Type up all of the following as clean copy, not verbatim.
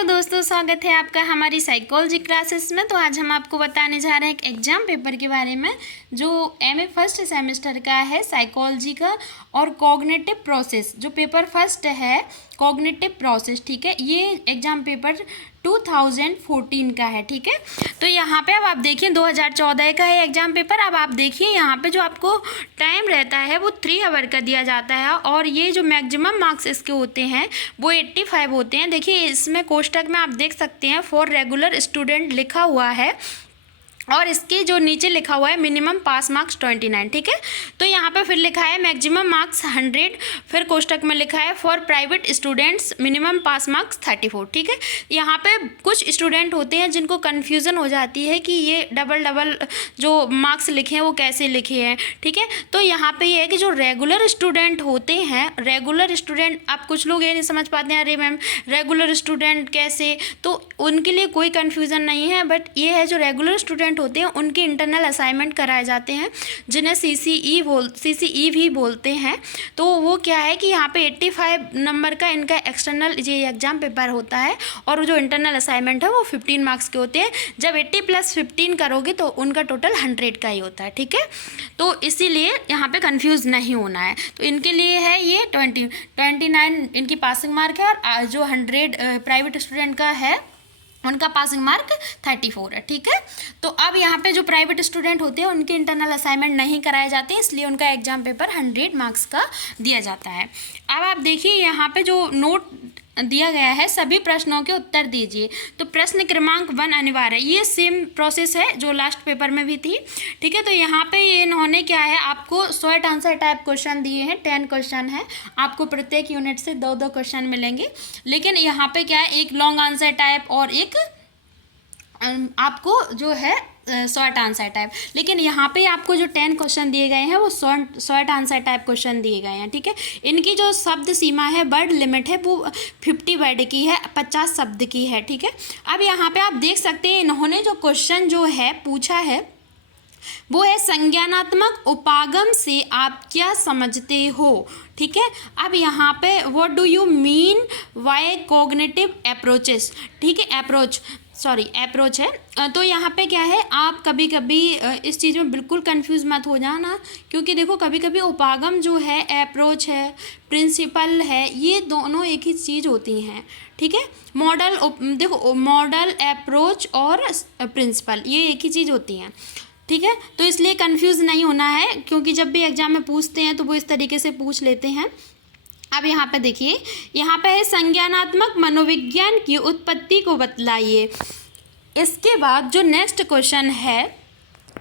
Hello दोस्तों, स्वागत है आपका हमारी साइकोलॉजी क्लासेस में। तो आज हम आपको बताने जा रहे हैं एक एग्जाम पेपर के बारे में जो एमए फर्स्ट सेमेस्टर का है साइकोलॉजी का, और कॉग्निटिव प्रोसेस जो पेपर फर्स्ट है कॉग्निटिव प्रोसेस, ठीक है। ये एग्जाम पेपर 2014 का है, ठीक है। तो यहाँ पे अब आप देखिए 2014 का है एग्जाम पेपर। अब आप देखिए यहाँ पे जो आपको टाइम रहता है वो 3 आवर का दिया जाता है, और ये जो मैक्सिमम मार्क्स इसके होते हैं वो 85 होते हैं। देखिए इसमें कोष्टक में आप देख सकते हैं फॉर रेगुलर स्टूडेंट लिखा हुआ है, और इसके जो नीचे लिखा हुआ है मिनिमम पास मार्क्स 29, ठीक है। तो यहाँ पे फिर लिखा है मैक्सिमम मार्क्स 100, फिर कोष्टक में लिखा है for private students minimum pass marks 34, ठीक है। यहाँ पे कुछ स्टूडेंट होते हैं जिनको कन्फ्यूज़न हो जाती है कि ये डबल जो मार्क्स लिखे हैं वो कैसे लिखे हैं, ठीक है। तो यहाँ पे ये है कि जो रेगुलर स्टूडेंट होते हैं, रेगुलर स्टूडेंट, आप कुछ लोग ये नहीं समझ पाते हैं अरे मैम रेगुलर स्टूडेंट कैसे, तो उनके लिए कोई कन्फ्यूज़न नहीं है। बट ये है जो रेगुलर स्टूडेंट होते हैं उनके इंटरनल असाइनमेंट कराए जाते हैं जिन्हें सीसीई भी बोलते हैं। तो वो क्या है कि यहाँ पे 85 नंबर का इनका एक्सटर्नल ये एग्जाम पेपर होता है, और जो इंटरनल असाइनमेंट है वो 15 मार्क्स के होते हैं। जब 80 + 15 करोगे तो उनका टोटल 100 का ही होता है, ठीक है। तो इसीलिए यहाँ पे कंफ्यूज नहीं होना है। तो इनके लिए है ये 29 इनकी पासिंग मार्क है, और जो 100 प्राइवेट स्टूडेंट का है उनका पासिंग मार्क 34 है, ठीक है। तो अब यहाँ पे जो प्राइवेट स्टूडेंट होते हैं उनके इंटरनल असाइनमेंट नहीं कराए जाते हैं, इसलिए उनका एग्जाम पेपर 100 मार्क्स का दिया जाता है। अब आप देखिए यहाँ पे जो नोट दिया गया है सभी प्रश्नों के उत्तर दीजिए। तो प्रश्न क्रमांक 1 अनिवार्य है, ये सेम प्रोसेस है जो लास्ट पेपर में भी थी, ठीक है। तो यहाँ पे ये इन्होंने क्या है आपको शॉर्ट आंसर टाइप क्वेश्चन दिए हैं, 10 क्वेश्चन है, आपको प्रत्येक यूनिट से 2-2 क्वेश्चन मिलेंगे। लेकिन यहाँ पे क्या है एक लॉन्ग आंसर टाइप और एक आपको जो है शॉर्ट आंसर टाइप। लेकिन यहाँ पे आपको जो 10 क्वेश्चन दिए गए हैं वो शॉर्ट आंसर टाइप क्वेश्चन दिए गए हैं, ठीक है। इनकी जो शब्द सीमा है, वर्ड लिमिट है, वो 50 वर्ड की है, 50 शब्द की है, ठीक है। अब यहाँ पे आप देख सकते हैं इन्होंने जो क्वेश्चन जो है पूछा है वो है संज्ञानात्मक उपागम से आप क्या समझते हो, ठीक है। अब यहाँ पे what do you mean by cognitive approaches, ठीक है, अप्रोच है। तो यहाँ पे क्या है आप कभी कभी इस चीज़ में बिल्कुल कंफ्यूज मत हो जाना, क्योंकि देखो कभी कभी उपागम जो है, अप्रोच है, प्रिंसिपल है, ये दोनों एक ही चीज़ होती हैं, ठीक है। मॉडल अप्रोच और प्रिंसिपल ये एक ही चीज़ होती हैं, ठीक है। तो इसलिए कंफ्यूज नहीं होना है, क्योंकि जब भी एग्जाम में पूछते हैं तो वो इस तरीके से पूछ लेते हैं। अब यहाँ पे देखिए, यहाँ पे है संज्ञानात्मक मनोविज्ञान की उत्पत्ति को बतलाइए। इसके बाद जो नेक्स्ट क्वेश्चन है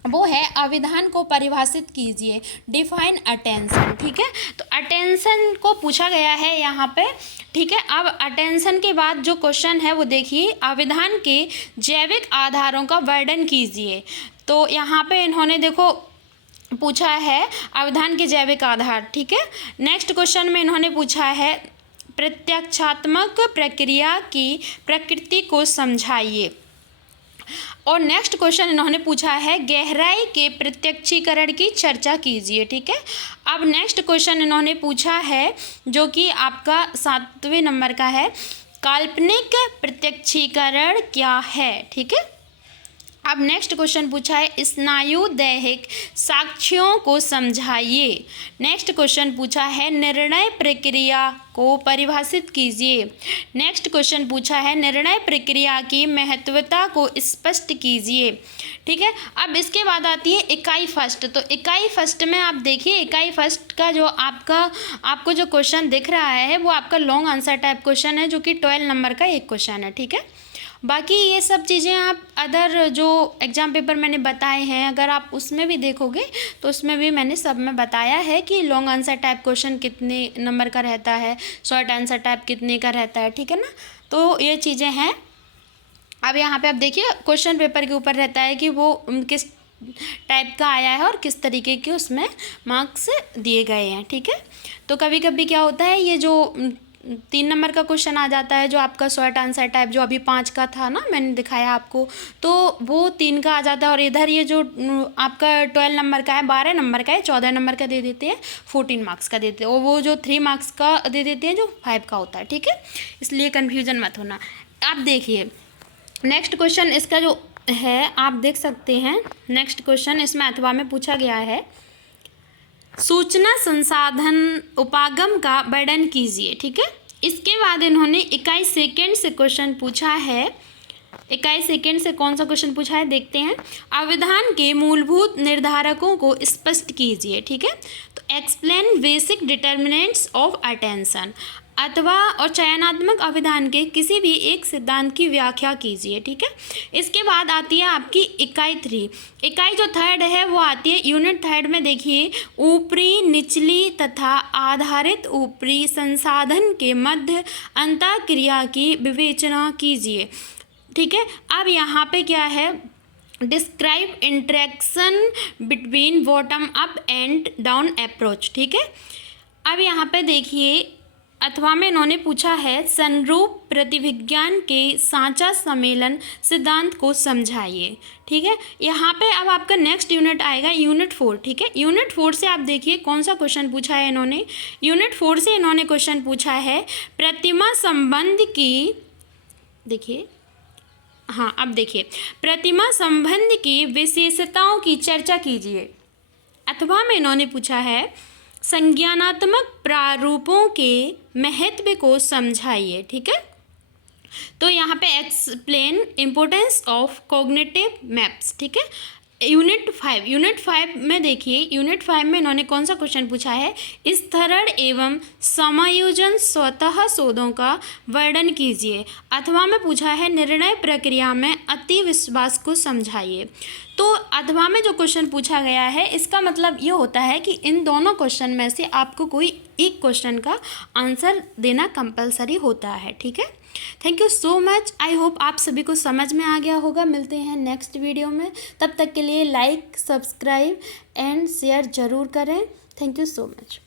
वो है अविधान को परिभाषित कीजिए, डिफाइन अटेंशन, ठीक है। तो अटेंशन को पूछा गया है यहाँ पे, ठीक है। अब अटेंशन के बाद जो क्वेश्चन है वो देखिए, अविधान के जैविक आधारों का वर्णन कीजिए। तो यहाँ पे इन्होंने देखो पूछा है अवधान के जैविक आधार, ठीक है। नेक्स्ट क्वेश्चन में इन्होंने पूछा है प्रत्यक्षात्मक प्रक्रिया की प्रकृति को समझाइए, और नेक्स्ट क्वेश्चन इन्होंने पूछा है गहराई के प्रत्यक्षीकरण की चर्चा कीजिए, ठीक है। अब नेक्स्ट क्वेश्चन इन्होंने पूछा है जो कि आपका 7वें नंबर का है, काल्पनिक प्रत्यक्षीकरण क्या है, ठीक है। अब नेक्स्ट क्वेश्चन पूछा है स्नायु दैहिक साक्ष्यों को समझाइए। नेक्स्ट क्वेश्चन पूछा है निर्णय प्रक्रिया को परिभाषित कीजिए। नेक्स्ट क्वेश्चन पूछा है निर्णय प्रक्रिया की महत्वता को स्पष्ट कीजिए, ठीक है। अब इसके बाद आती है इकाई फर्स्ट। तो इकाई फर्स्ट में आप देखिए, इकाई फर्स्ट का जो आपको जो क्वेश्चन दिख रहा है वो आपका लॉन्ग आंसर टाइप क्वेश्चन है, जो कि 12 नंबर का एक क्वेश्चन है, ठीक है। बाकी ये सब चीज़ें आप अदर जो एग्ज़ाम पेपर मैंने बताए हैं अगर आप उसमें भी देखोगे तो उसमें भी मैंने सब में बताया है कि लॉन्ग आंसर टाइप क्वेश्चन कितने नंबर का रहता है, शॉर्ट आंसर टाइप कितने का रहता है, ठीक है ना। तो ये चीज़ें हैं। अब यहाँ पे आप देखिए क्वेश्चन पेपर के ऊपर रहता है कि वो किस टाइप का आया है और किस तरीके के उसमें मार्क्स दिए गए हैं, ठीक है। तो कभी कभी क्या होता है ये जो 3 नंबर का क्वेश्चन आ जाता है जो आपका शॉर्ट आंसर टाइप, जो अभी 5 का था ना मैंने दिखाया आपको, तो वो 3 का आ जाता है। और इधर ये जो आपका 12 नंबर का है, 12 नंबर का है, 14 नंबर का दे देते हैं, 14 मार्क्स का देते हैं, और वो जो 3 मार्क्स का दे देते हैं जो 5 का होता है, ठीक है। इसलिए कन्फ्यूज़न मत होना। आप देखिए नेक्स्ट क्वेश्चन इसका जो है आप देख सकते हैं। नेक्स्ट क्वेश्चन इसमें अथवा में पूछा गया है, सूचना संसाधन उपागम का वर्णन कीजिए। ठीक है, इसके बाद इन्होंने 21 सेकेंड से क्वेश्चन पूछा है। 21 सेकेंड से कौन सा क्वेश्चन पूछा है देखते हैं। अविधान के मूलभूत निर्धारकों को स्पष्ट कीजिए। ठीक है, तो explain basic determinants of attention. अथवा और चयनात्मक अभिधान के किसी भी एक सिद्धांत की व्याख्या कीजिए। ठीक है, इसके बाद आती है आपकी इकाई 3। इकाई जो थर्ड है वो आती है यूनिट थर्ड में। देखिए, ऊपरी, निचली तथा आधारित ऊपरी संसाधन के मध्य अंतःक्रिया की विवेचना कीजिए। ठीक है, अब यहाँ पे क्या है, describe interaction between bottom up and down approach. ठीक है, अब यहाँ पे देखिए अथवा में इन्होंने पूछा है संरूप प्रतिविज्ञान के सांचा सम्मेलन सिद्धांत को समझाइए। ठीक है, यहाँ पे अब आपका नेक्स्ट यूनिट आएगा यूनिट 4। ठीक है, यूनिट 4 से आप देखिए कौन सा क्वेश्चन पूछा है इन्होंने। यूनिट 4 से इन्होंने क्वेश्चन पूछा है प्रतिमा संबंध की, देखिए हाँ अब देखिए, प्रतिमा संबंध की विशेषताओं की चर्चा कीजिए। अथवा में इन्होंने पूछा है संज्ञानात्मक प्रारूपों के महत्व को समझाइए। ठीक है, तो यहाँ पे explain importance of cognitive maps. ठीक है, यूनिट 5 में देखिए, यूनिट 5 में इन्होंने कौन सा क्वेश्चन पूछा है, स्तरण एवं समायोजन स्वतः शोधों का वर्णन कीजिए। अथवा में पूछा है निर्णय प्रक्रिया में अति विश्वास को समझाइए। तो अथवा में जो क्वेश्चन पूछा गया है इसका मतलब ये होता है कि इन दोनों क्वेश्चन में से आपको कोई एक क्वेश्चन का आंसर देना कंपलसरी होता है। ठीक है, thank you so much. I hope आप सभी को समझ में आ गया होगा। मिलते हैं नेक्स्ट वीडियो में, तब तक के लिए लाइक, सब्सक्राइब एंड शेयर ज़रूर करें। Thank you so much.